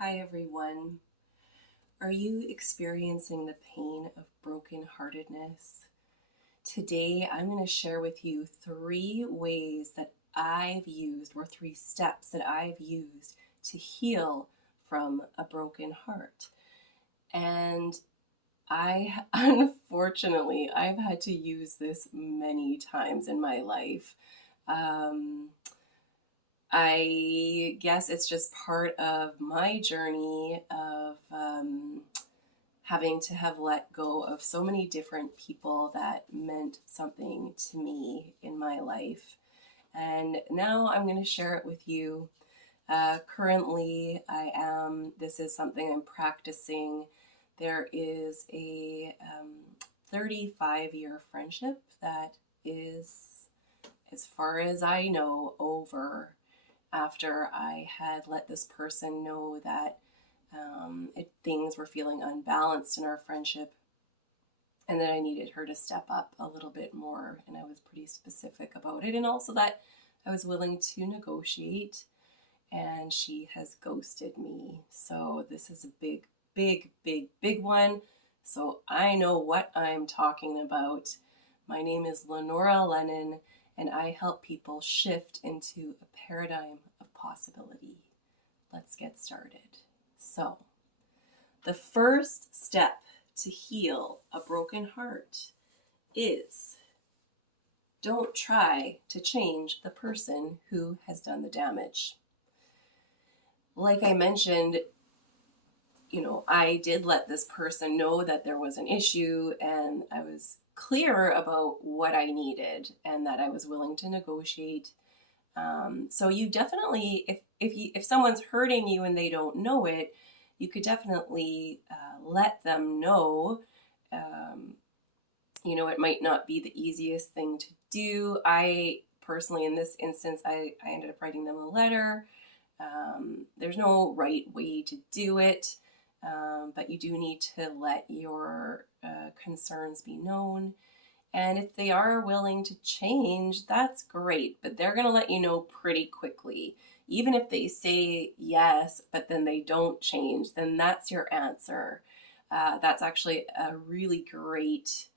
Hi everyone. Are you experiencing the pain of brokenheartedness? Today I'm going to share with you three ways that I've used, or three steps that I've used to heal from a broken heart. And unfortunately, I've had to use this many times in my life. Um, I guess it's just part of my journey of having to have let go of so many different people that meant something to me in my life. And now I'm going to share it with you. Currently, this is something I'm practicing. There is a 35-year friendship that is, as far as I know, over after I had let this person know that things were feeling unbalanced in our friendship and that I needed her to step up a little bit more. And I was pretty specific about it. And also that I was willing to negotiate, and she has ghosted me. So this is a big one. So I know what I'm talking about. My name is Lenora Lennon, and I help people shift into a paradigm of possibility. Let's get started. So, the first step to heal a broken heart is don't try to change the person who has done the damage. Like I mentioned, I did let this person know that there was an issue, and I was clear about what I needed and that I was willing to negotiate. So you definitely, if someone's hurting you and they don't know it, you could definitely let them know. Um, it might not be the easiest thing to do. I personally, in this instance, I ended up writing them a letter. There's no right way to do it, but you do need to let your concerns be known. And if they are willing to change, that's great, but they're going to let you know pretty quickly. Even if they say yes, but then they don't change, then that's your answer. That's actually a really great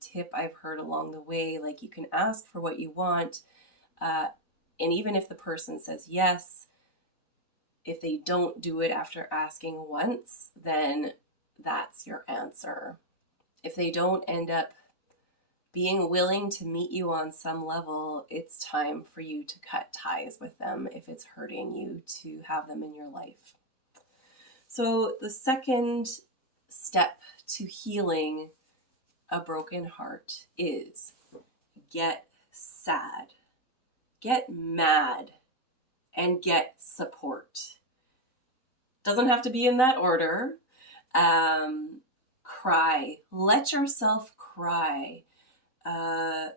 tip I've heard along the way. Like, you can ask for what you want, uh, and even if the person says yes, if they don't do it after asking once, then that's your answer. If they don't end up being willing to meet you on some level, it's time for you to cut ties with them if it's hurting you to have them in your life. So the second step to healing a broken heart is get sad, get mad, and get support. Doesn't have to be in that order. Cry. Let yourself cry. Uh,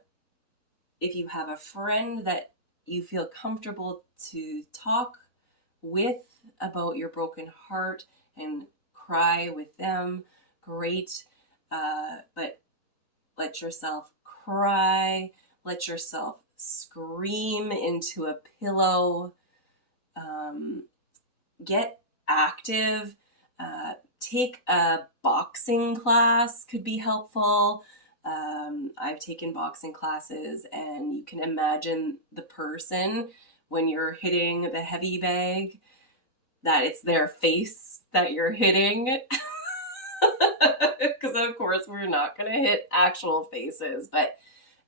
if you have a friend that you feel comfortable to talk with about your broken heart and cry with them, great. But let yourself cry. Let yourself scream into a pillow. Get active. Take a boxing class could be helpful. I've taken boxing classes, and you can imagine the person when you're hitting the heavy bag, that it's their face that you're hitting. Because of course we're not going to hit actual faces, but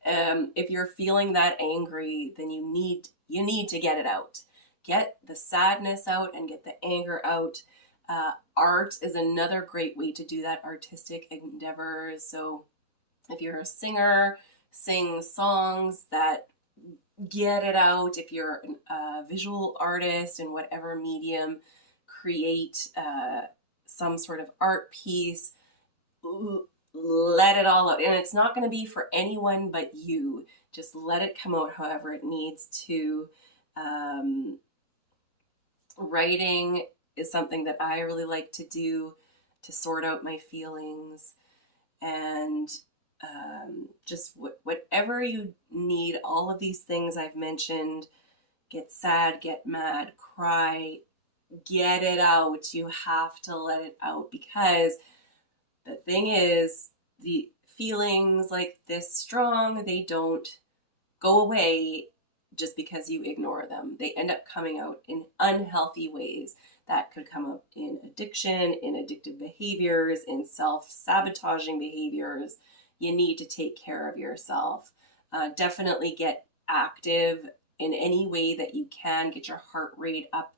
if you're feeling that angry, then you need to get it out. Get the sadness out and get the anger out. Art is another great way to do that, artistic endeavors. So if you're a singer, sing songs that get it out. If you're a visual artist in whatever medium, create some sort of art piece. Let it all out. And it's not going to be for anyone but you. Just let it come out however it needs to. Writing is something that I really like to do to sort out my feelings. And just whatever you need, all of these things I've mentioned, get sad, get mad, cry, get it out. You have to let it out, because the thing is, the feelings like this strong, they don't go away just because you ignore them. They end up coming out in unhealthy ways that could come up in addiction, in addictive behaviors, in self-sabotaging behaviors. You need to take care of yourself. Definitely get active in any way that you can. Get your heart rate up.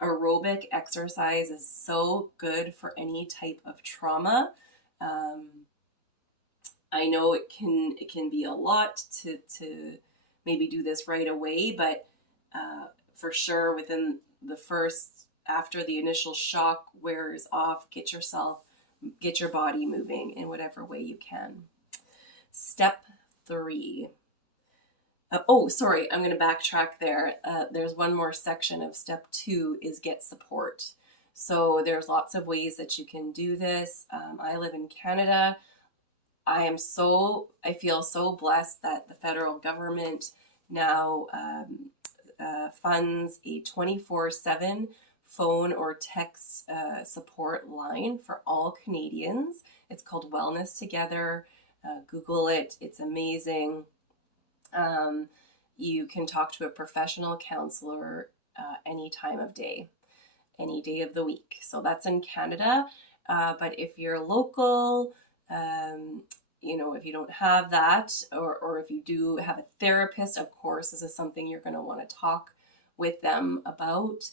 Aerobic exercise is so good for any type of trauma. I know it can be a lot to maybe do this right away, but for sure within the first, after the initial shock wears off, get your body moving in whatever way you can. Step 3. Oh, sorry, I'm going to backtrack there. There's one more section of step 2 is get support. So there's lots of ways that you can do this. I live in Canada. I feel so blessed that the federal government now funds a 24/7 phone or text support line for all Canadians. It's called Wellness Together. Google it. It's amazing. You can talk to a professional counselor any time of day, any day of the week. So that's in Canada. But if you're local, if you don't have that, or if you do have a therapist, of course, this is something you're going to want to talk with them about.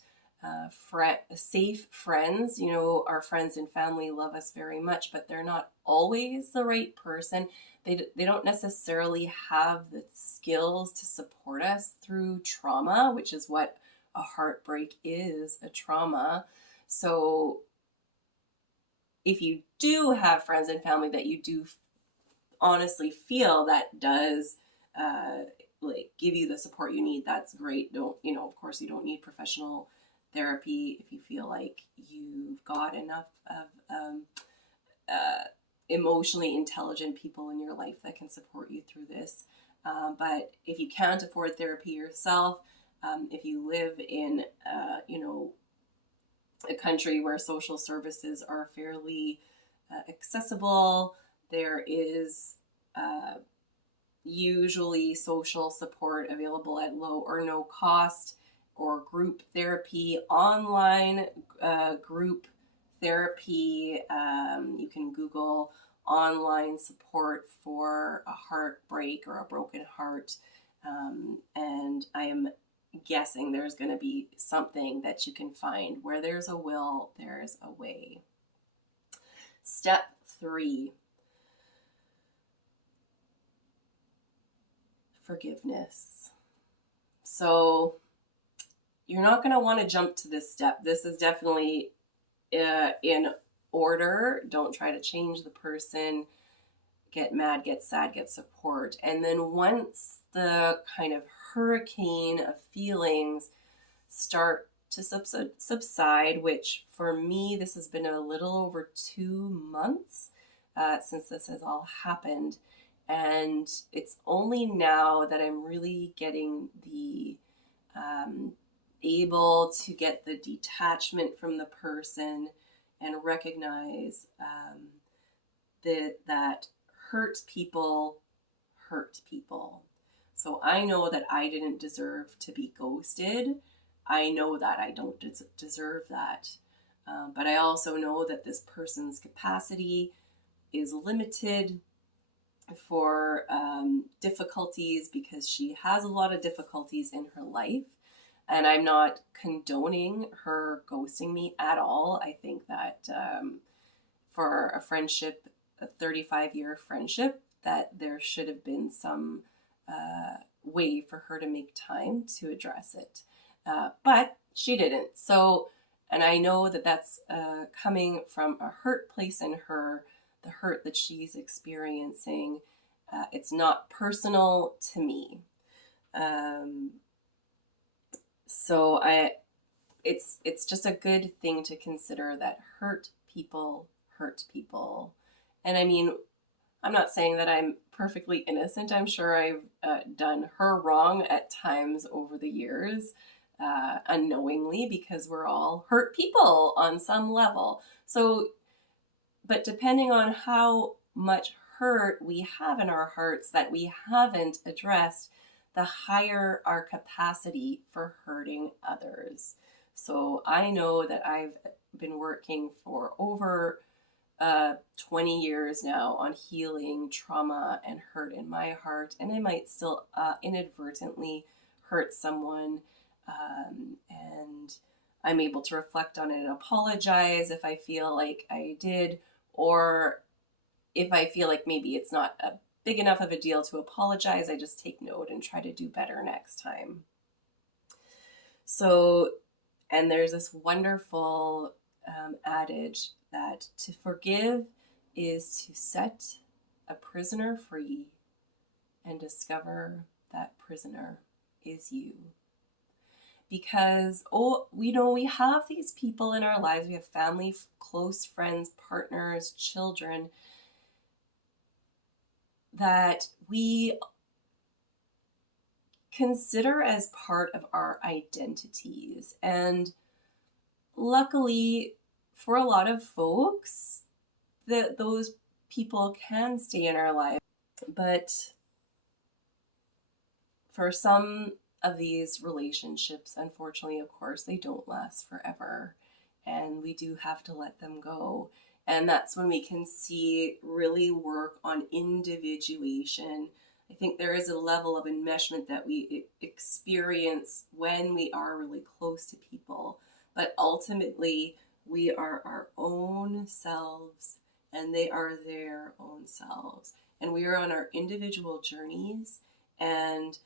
Safe friends, our friends and family love us very much, but they're not always the right person. They don't necessarily have the skills to support us through trauma, which is what a heartbreak is, a trauma. So if you do have friends and family that you do honestly feel that does give you the support you need, that's great. Of course, you don't need professional therapy if you feel like you've got enough of emotionally intelligent people in your life that can support you through this. But if you can't afford therapy yourself, if you live in a country where social services are fairly accessible, there is usually social support available at low or no cost, or group therapy, online group therapy. You can Google online support for a heartbreak or a broken heart, and I am guessing there's going to be something that you can find. Where there's a will, there's a way. Step 3. Forgiveness. So you're not going to want to jump to this step. This is definitely in order. Don't try to change the person. Get mad, get sad, get support. And then once the kind of hurricane of feelings start to subside, which for me, this has been a little over 2 months since this has all happened. And it's only now that I'm really getting the able to get the detachment from the person and recognize that hurt people. So I know that I didn't deserve to be ghosted. I know that I don't deserve that. But I also know that this person's capacity is limited for difficulties, because she has a lot of difficulties in her life. And I'm not condoning her ghosting me at all. I think that for a friendship, a 35-year friendship, that there should have been some way for her to make time to address it. But she didn't. So, and I know that that's coming from a hurt place in her, the hurt that she's experiencing. It's not personal to me. So it's just a good thing to consider that hurt people hurt people. And I mean, I'm not saying that I'm perfectly innocent. I'm sure I've done her wrong at times over the years. unknowingly, because we're all hurt people on some level. So, but depending on how much hurt we have in our hearts that we haven't addressed, the higher our capacity for hurting others. So I know that I've been working for over 20 years now on healing trauma and hurt in my heart, and I might still inadvertently hurt someone, and I'm able to reflect on it and apologize if I feel like I did, or if I feel like maybe it's not a big enough of a deal to apologize, I just take note and try to do better next time. So, and there's this wonderful adage that to forgive is to set a prisoner free and discover that prisoner is you. Because, we know we have these people in our lives, we have family, close friends, partners, children, that we consider as part of our identities. And luckily, for a lot of folks, that those people can stay in our life. But for some of these relationships, unfortunately, of course, they don't last forever. And we do have to let them go. And that's when we can really work on individuation. I think there is a level of enmeshment that we experience when we are really close to people. But ultimately, we are our own selves and they are their own selves. And we are on our individual journeys. And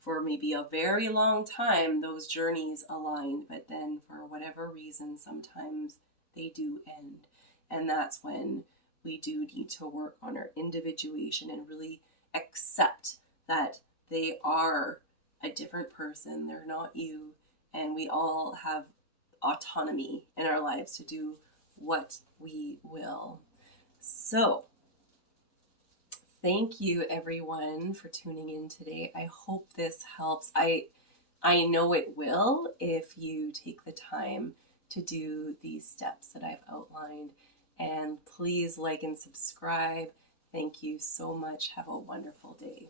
for maybe a very long time, those journeys aligned. But then for whatever reason, sometimes they do end. And that's when we do need to work on our individuation and really accept that they are a different person. They're not you. And we all have autonomy in our lives to do what we will. So, thank you everyone for tuning in today. I hope this helps. I know it will if you take the time to do these steps that I've outlined. And please like and subscribe. Thank you so much. Have a wonderful day.